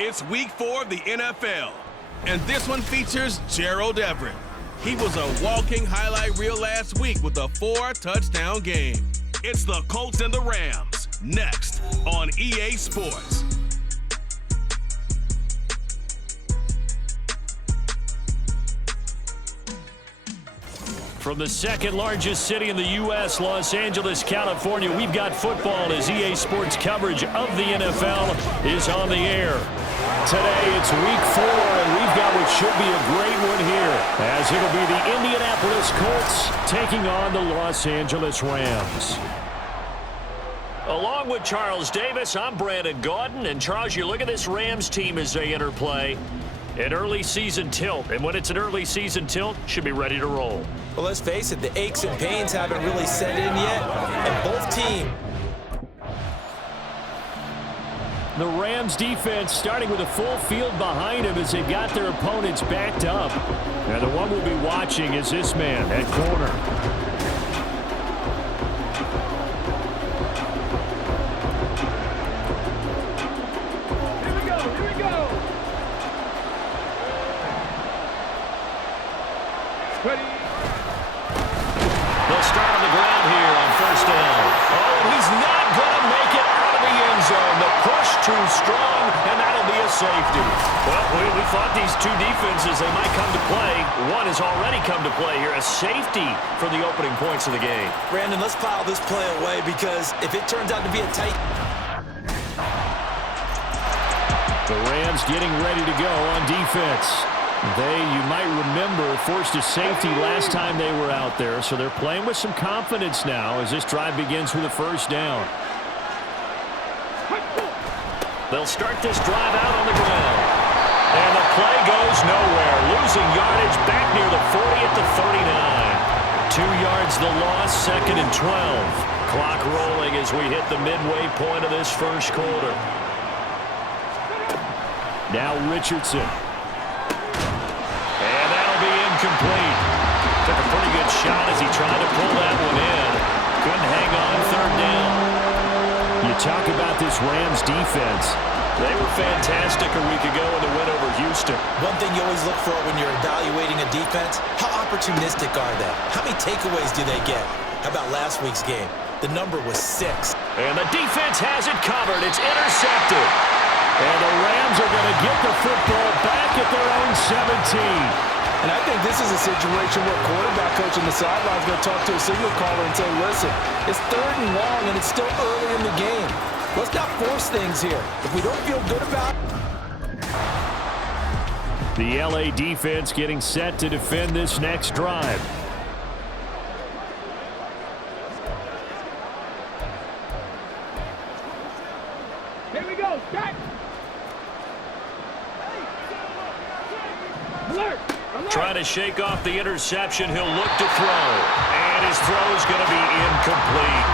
It's week 4 of the NFL, and this one features Gerald Everett. He was a walking highlight reel last week with a 4-touchdown game. It's the Colts and the Rams, next on EA Sports. From the second largest city in the U.S., Los Angeles, California, we've got football as EA Sports coverage of the NFL is on the air. Today, it's week 4, and we've got what should be a great one here, as it'll be the Indianapolis Colts taking on the Los Angeles Rams. Along with Charles Davis, I'm Brandon Gaudin, and Charles, you look at this Rams team as they enter play. An early season tilt, and when it's an early season tilt, should be ready to roll. Well, let's face it, the aches and pains haven't really set in yet, and both teams. The Rams defense starting with a full field behind him as they've got their opponents backed up. And the one we'll be watching is this man at corner. They'll start on the ground here on first down. Oh, he's not going to make it out of the end zone. The push too strong, and that'll be a safety. Well, we thought these two defenses, they might come to play. One has already come to play here, a safety for the opening points of the game. Brandon, let's file this play away because if it turns out to be a tight... The Rams getting ready to go on defense. They, you might remember, forced a safety last time they were out there, so they're playing with some confidence now as this drive begins with a first down. They'll start this drive out on the ground. And the play goes nowhere. Losing yardage back near the 40 at the 39. 2 yards the loss, 2nd and 12. Clock rolling as we hit the midway point of this first quarter. Now Richardson. Complete. Took a pretty good shot as he tried to pull that one in. Couldn't hang on third down. You talk about this Rams defense. They were fantastic a week ago in the win over Houston. One thing you always look for when you're evaluating a defense, how opportunistic are they? How many takeaways do they get? How about last week's game? The number was 6. And the defense has it covered. It's intercepted. And the Rams are going to get the football back at their own 17. And I think this is a situation where quarterback coach on the sideline is going to talk to a signal caller and say, listen, it's 3rd and long and it's still early in the game. Let's not force things here. If we don't feel good about it. The LA defense getting set to defend this next drive. Here we go. Start. Alert. Trying to shake off the interception. He'll look to throw. And his throw is going to be incomplete.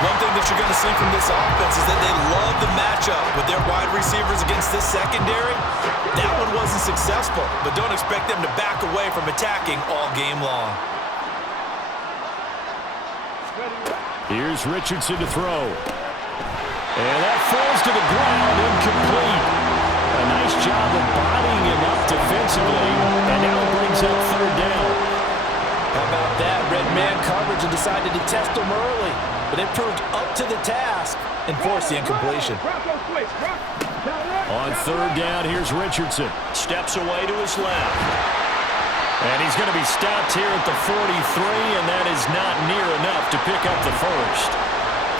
One thing that you're going to see from this offense is that they love the matchup with their wide receivers against this secondary. That one wasn't successful, but don't expect them to back away from attacking all game long. Here's Richardson to throw. And that falls to the ground, incomplete. A nice job of bodying him up defensively, and now it brings up 3rd down. How about that? Red man coverage and decided to test him early, but it proved up to the task and forced the incompletion. On 3rd down, here's Richardson. Steps away to his left. And he's going to be stopped here at the 43, and that is not near enough to pick up the first.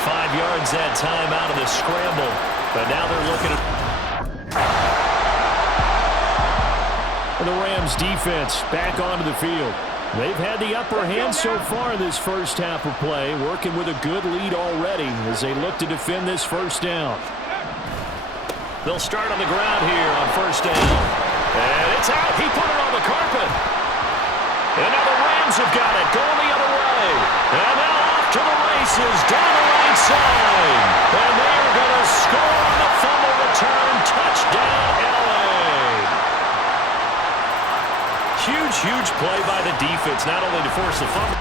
5 yards that time out of the scramble, but now they're looking at... The Rams defense back onto the field. They've had the upper hand so far this first half of play, working with a good lead already as they look to defend this first down. They'll start on the ground here on first down. And it's out. He put it on the carpet. And now the Rams have got it going the other way. And now off to the races down the right side. And they're going to score on the fumble return. Touchdown, LA. Huge play by the defense, not only to force the fumble.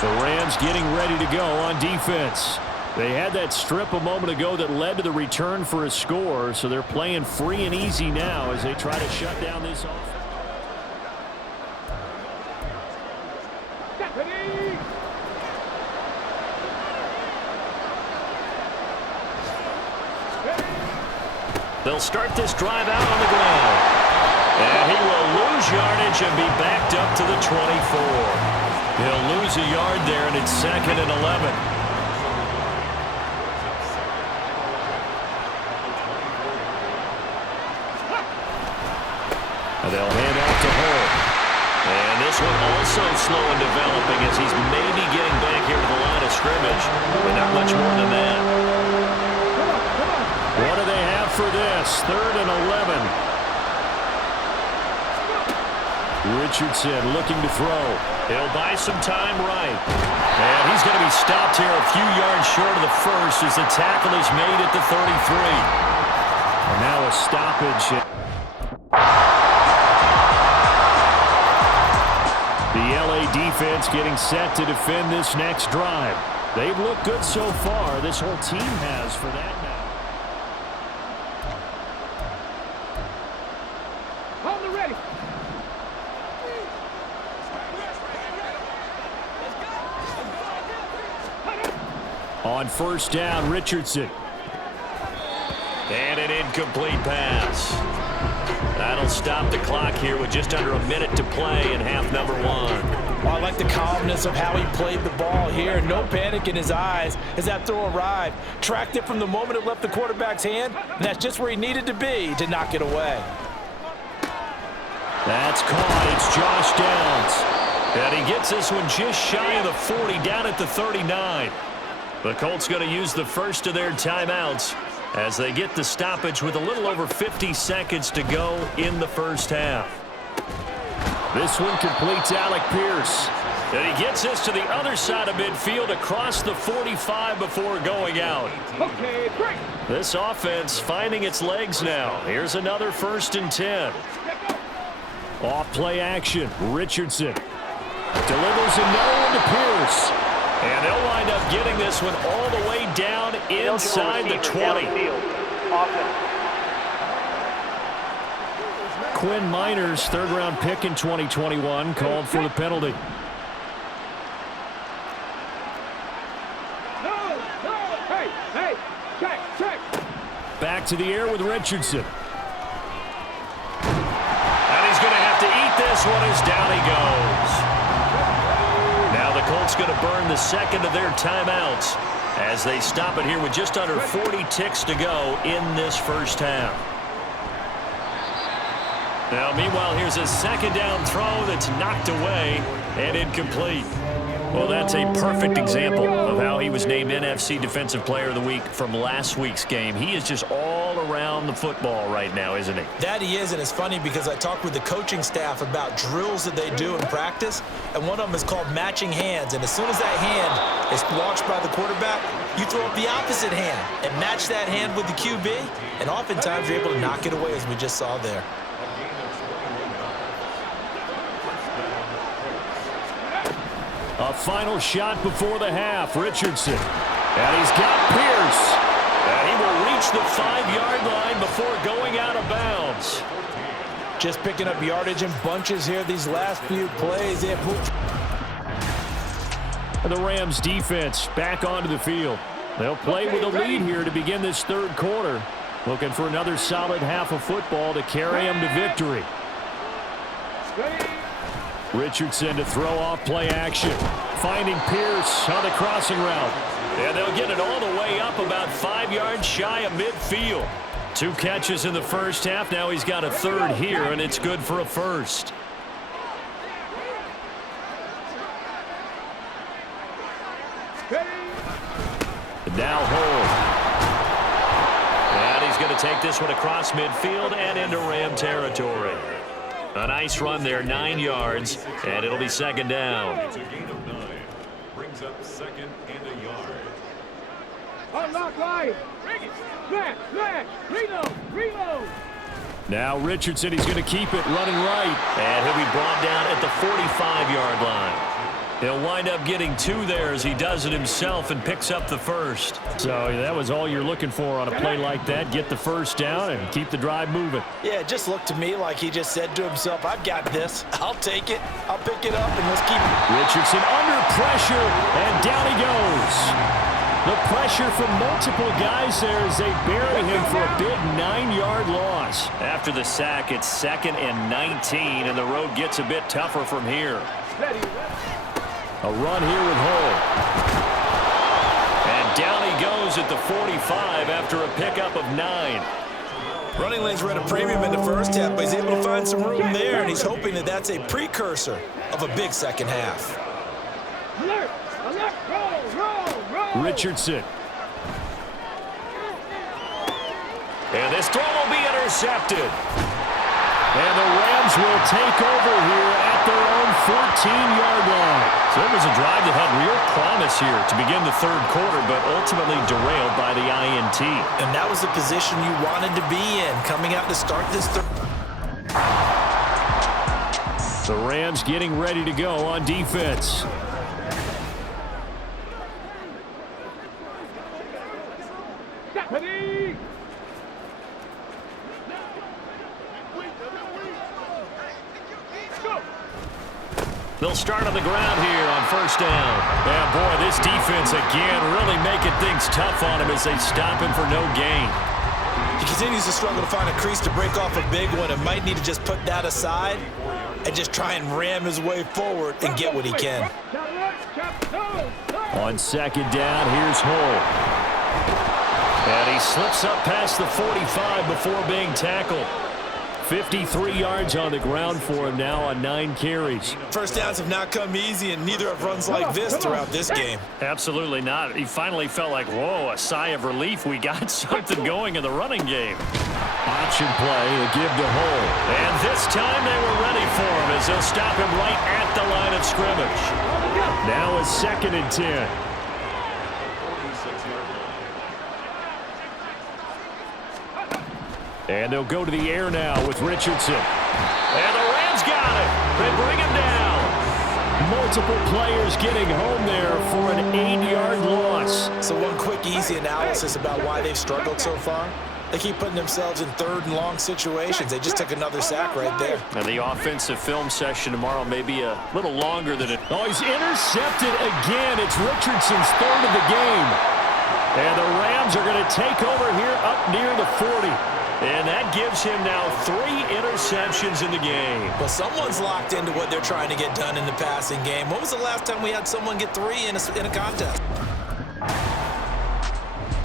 The Rams getting ready to go on defense. They had that strip a moment ago that led to the return for a score, so they're playing free and easy now as they try to shut down this offense. They'll start this drive out on the ground. And he will lose yardage and be backed up to the 24. He'll lose a yard there, and it's 2nd and 11. And they'll hand out to Hull. And this one also slow in developing as he's maybe getting back here to the line of scrimmage, but not much more than that. What do they have for this? 3rd and 11. Richardson looking to throw. He'll buy some time right. And he's going to be stopped here a few yards short of the first as the tackle is made at the 33. And now a stoppage. The LA defense getting set to defend this next drive. They've looked good so far. This whole team has for that matter. On 1st down, Richardson. And an incomplete pass. That'll stop the clock here with just under a minute to play in half number 1. Well, I like the calmness of how he played the ball here. No panic in his eyes as that throw arrived. Tracked it from the moment it left the quarterback's hand, and that's just where he needed to be to knock it away. That's caught. It's Josh Downs. And he gets this one just shy of the 40, down at the 39. The Colts going to use the first of their timeouts as they get the stoppage with a little over 50 seconds to go in the first half. This one completes Alec Pierce. And he gets this to the other side of midfield across the 45 before going out. Okay, break. This offense finding its legs now. Here's another 1st and 10. Off play action. Richardson delivers another one to Pierce. And they'll wind up getting this one all the way down inside the 20. Quinn Miners, 3rd-round pick in 2021, called for the penalty. Hey, check. Back to the air with Richardson. And he's going to have to eat this one as down he goes. Now the Colts going to burn the second of their timeouts as they stop it here with just under 40 ticks to go in this first half. Now, meanwhile, here's a 2nd down throw that's knocked away and incomplete. Well, that's a perfect example of how he was named NFC Defensive Player of the Week from last week's game. He is just all around the football right now, isn't he? That he is, and it's funny because I talked with the coaching staff about drills that they do in practice, and one of them is called matching hands. And as soon as that hand is launched by the quarterback, you throw up the opposite hand and match that hand with the QB, and oftentimes you're able to knock it away, as we just saw there. A final shot before the half. Richardson. And he's got Pierce. And he will reach the 5-yard line before going out of bounds. Just picking up yardage in bunches here these last few plays. They have moved. The Rams defense back onto the field. They'll play with a lead here to begin this 3rd quarter. Looking for another solid half of football to carry them to victory. Richardson to throw off play action. Finding Pierce on the crossing route. And they'll get it all the way up about 5 yards shy of midfield. 2 catches in the first half. Now he's got a 3rd here, and it's good for a 1st. Now Hull. And he's going to take this one across midfield and into Ram territory. A nice run there, 9 yards, and it'll be 2nd down. It's a gain of 9. Brings up 2nd and a yard. Unlock line. Smash. Reload. Now Richardson, he's going to keep it running right. And he'll be brought down at the 45-yard line. He'll wind up getting 2 there as he does it himself and picks up the first. So that was all you're looking for on a play like that. Get the first down and keep the drive moving. Yeah, it just looked to me like he just said to himself, I've got this. I'll take it. I'll pick it up, and let's keep it. Richardson under pressure, and down he goes. The pressure from multiple guys there as they bury him for a big 9-yard loss. After the sack, it's 2nd and 19, and the road gets a bit tougher from here. A run here with Hull. And down he goes at the 45 after a pickup of 9. Running lanes were at a premium in the first half, but he's able to find some room there, and he's hoping that that's a precursor of a big second half. Alert! Alert! Roll! Richardson. And this throw will be intercepted. And the Rams will take over here at their own 14-yard line. So it was a drive that had real promise here to begin the third quarter, but ultimately derailed by the INT. And that was the position you wanted to be in, coming out to start this third. The Rams getting ready to go on defense. Ready? Go! They'll start on the ground here on first down. And boy, this defense again really making things tough on him as they stop him for no gain. He continues to struggle to find a crease to break off a big one and might need to just put that aside and just try and ram his way forward and get what he can. On second down, here's Hull. And he slips up past the 45 before being tackled. 53 yards on the ground for him now on 9 carries. First downs have not come easy, and neither have runs like this throughout this game. Absolutely not. He finally felt like, whoa, a sigh of relief. We got something going in the running game. Option play, a give to Hull. And this time they were ready for him as they'll stop him right at the line of scrimmage. Now it's 2nd and 10. And they'll go to the air now with Richardson. And the Rams got it. They bring him down. Multiple players getting home there for an 8-yard loss. So one quick, easy analysis about why they've struggled so far. They keep putting themselves in 3rd and long situations. They just took another sack right there. And the offensive film session tomorrow may be a little longer than it. Oh, he's intercepted again. It's Richardson's 3rd of the game. And the Rams are going to take over here up near the 40. And that gives him now 3 interceptions in the game. Well, someone's locked into what they're trying to get done in the passing game. When was the last time we had someone get 3 in a contest?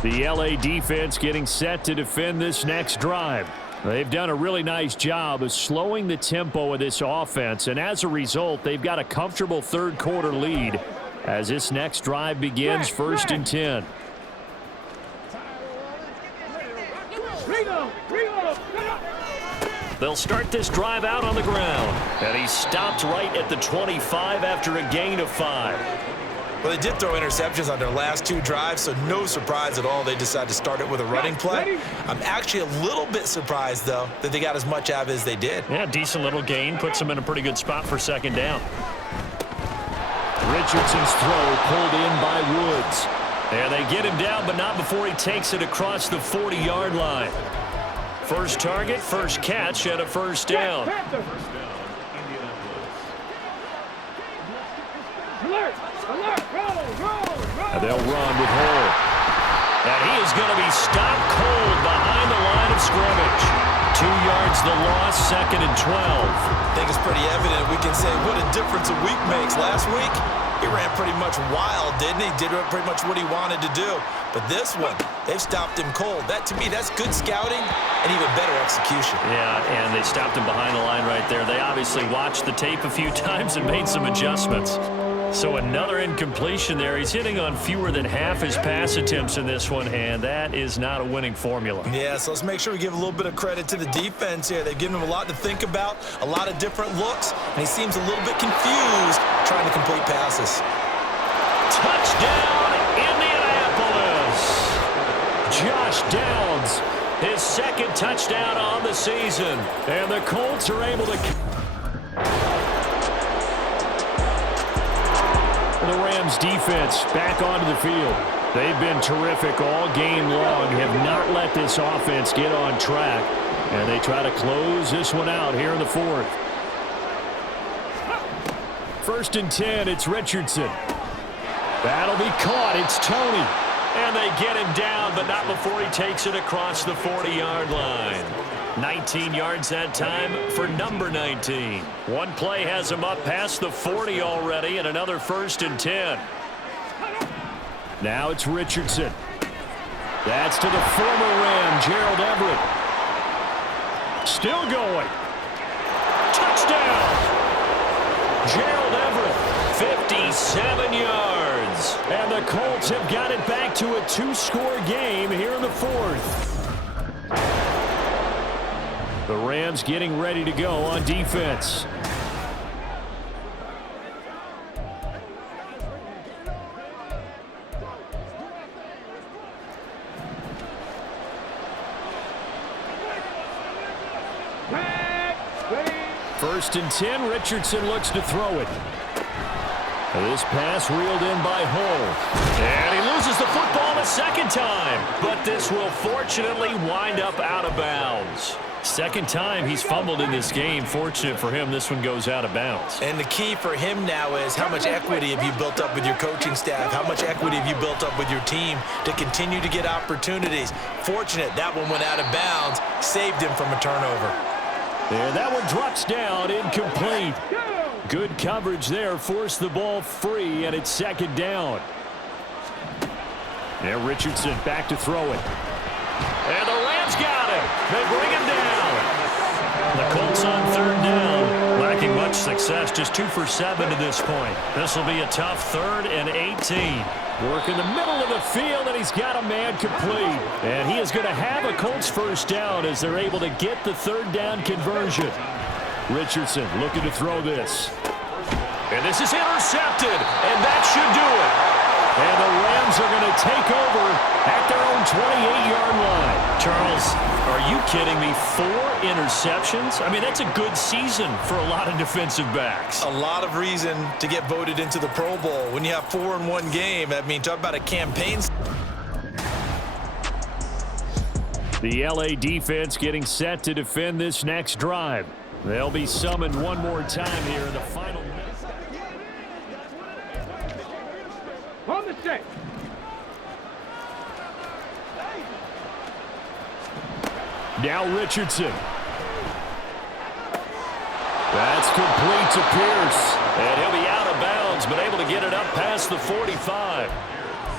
The LA defense getting set to defend this next drive. They've done a really nice job of slowing the tempo of this offense, and as a result, they've got a comfortable third quarter lead as this next drive begins 1st and 10. They'll start this drive out on the ground. And he stopped right at the 25 after a gain of 5. Well, they did throw interceptions on their last 2 drives, so no surprise at all they decided to start it with a running play. I'm actually a little bit surprised, though, that they got as much out of it as they did. Yeah, decent little gain. Puts them in a pretty good spot for 2nd down. Richardson's throw pulled in by Woods. And they get him down, but not before he takes it across the 40-yard line. First target, first catch, and a first down. And they'll run with Hull. And he is going to be stopped cold behind the line of scrimmage. 2 yards the loss, 2nd and 12. I think it's pretty evident. We can say what a difference a week makes. Last week, he ran pretty much wild, didn't he? Did pretty much what he wanted to do. But this one, they've stopped him cold. That, to me, that's good scouting and even better execution. Yeah, and they stopped him behind the line right there. They obviously watched the tape a few times and made some adjustments. So another incompletion there. He's hitting on fewer than half his pass attempts in this one, and that is not a winning formula. Yeah, so let's make sure we give a little bit of credit to the defense here. They've given him a lot to think about, a lot of different looks, and he seems a little bit confused trying to complete passes. Touchdown, Indianapolis! Josh Downs, his 2nd touchdown on the season, and the Colts are able to... The Rams defense back onto the field. They've been terrific all game long, have not let this offense get on track, and they try to close this one out here in the fourth. 1st and 10, it's Richardson. That'll be caught. It's Tony. And they get him down, but not before he takes it across the 40-yard line. 19 yards that time for number 19. One play has him up past the 40 already, and another 1st and 10. Now it's Richardson. That's to the former Ram, Gerald Everett. Still going. Touchdown! Gerald Everett, 57 yards. And the Colts have got it back to a 2-score game here in the fourth. The Rams getting ready to go on defense. First and 10, Richardson looks to throw it. This pass reeled in by Hull. And he loses the football a second time. But this will fortunately wind up out of bounds. Second time he's fumbled in this game. Fortunate for him, this one goes out of bounds. And the key for him now is how much equity have you built up with your coaching staff? How much equity have you built up with your team to continue to get opportunities? Fortunate that one went out of bounds, saved him from a turnover. And that one drops down, incomplete. Good coverage there, forced the ball free, and it's 2nd down. Now Richardson back to throw it. And the Rams got him. They bring him down. The Colts on 3rd down. Lacking much success, just 2 for 7 to this point. This will be a tough 3rd and 18. Work in the middle of the field, and he's got a man complete. And he is going to have a Colts 1st down as they're able to get the 3rd down conversion. Richardson looking to throw this. And this is intercepted, and that should do it. And the Rams are going to take over at their own 28-yard line. Charles, are you kidding me? 4 interceptions? I mean, that's a good season for a lot of defensive backs. A lot of reason to get voted into the Pro Bowl. When you have 4 in one game, I mean, talk about a campaign. The LA defense getting set to defend this next drive. They'll be summoned one more time here in the final minute. On the stick. Now Richardson. That's complete to Pierce. And he'll be out of bounds, but able to get it up past the 45.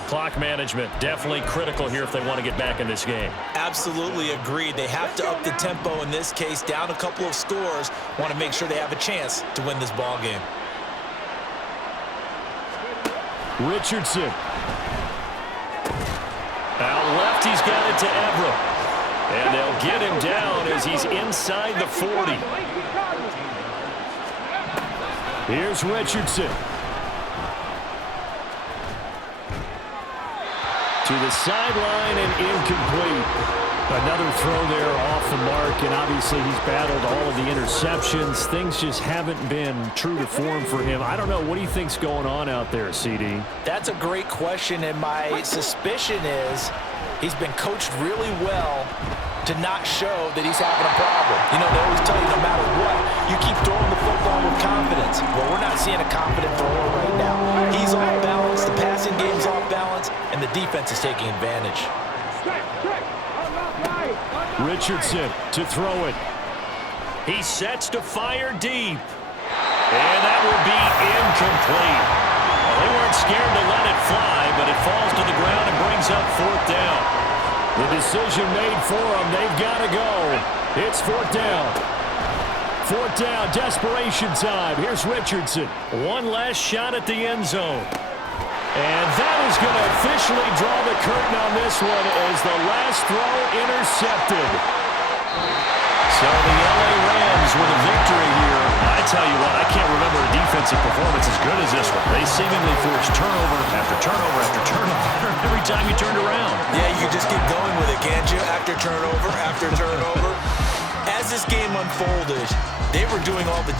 Clock management definitely critical here if they want to get back in this game. Absolutely agreed. They have to up the tempo in this case, down a couple of scores. Want to make sure they have a chance to win this ball game. Richardson. Out left, he's got it to Everett. And they'll get him down as he's inside the 40. Here's Richardson. To the sideline and incomplete. Another throw there off the mark, and obviously he's battled all of the interceptions. Things just haven't been true to form for him. I don't know. What do you think's going on out there, CD? That's a great question, and my suspicion is he's been coached really well to not show that he's having a problem. You know, they always tell you no matter what, you keep throwing the football with confidence. Well, we're not seeing a confident thrower right now. He's off balance, the passing game's off balance, and the defense is taking advantage. Richardson to throw it. He sets to fire deep. And that will be incomplete. Well, they weren't scared to let it fly, but it falls to the ground and brings up 4th down. The decision made for them. They've got to go. It's 4th down. 4th down, desperation time. Here's Richardson. One last shot at the end zone. And that is going to officially draw the curtain on this one as the last throw intercepted. So the LA Rams with a victory here. I tell you what, I can't remember a defensive performance as good as this one. They seemingly forced turnover after turnover after turnover every time you turned around. Yeah, you can just keep going with it, can't you? After turnover, after turnover. As this game unfolded, they were doing all the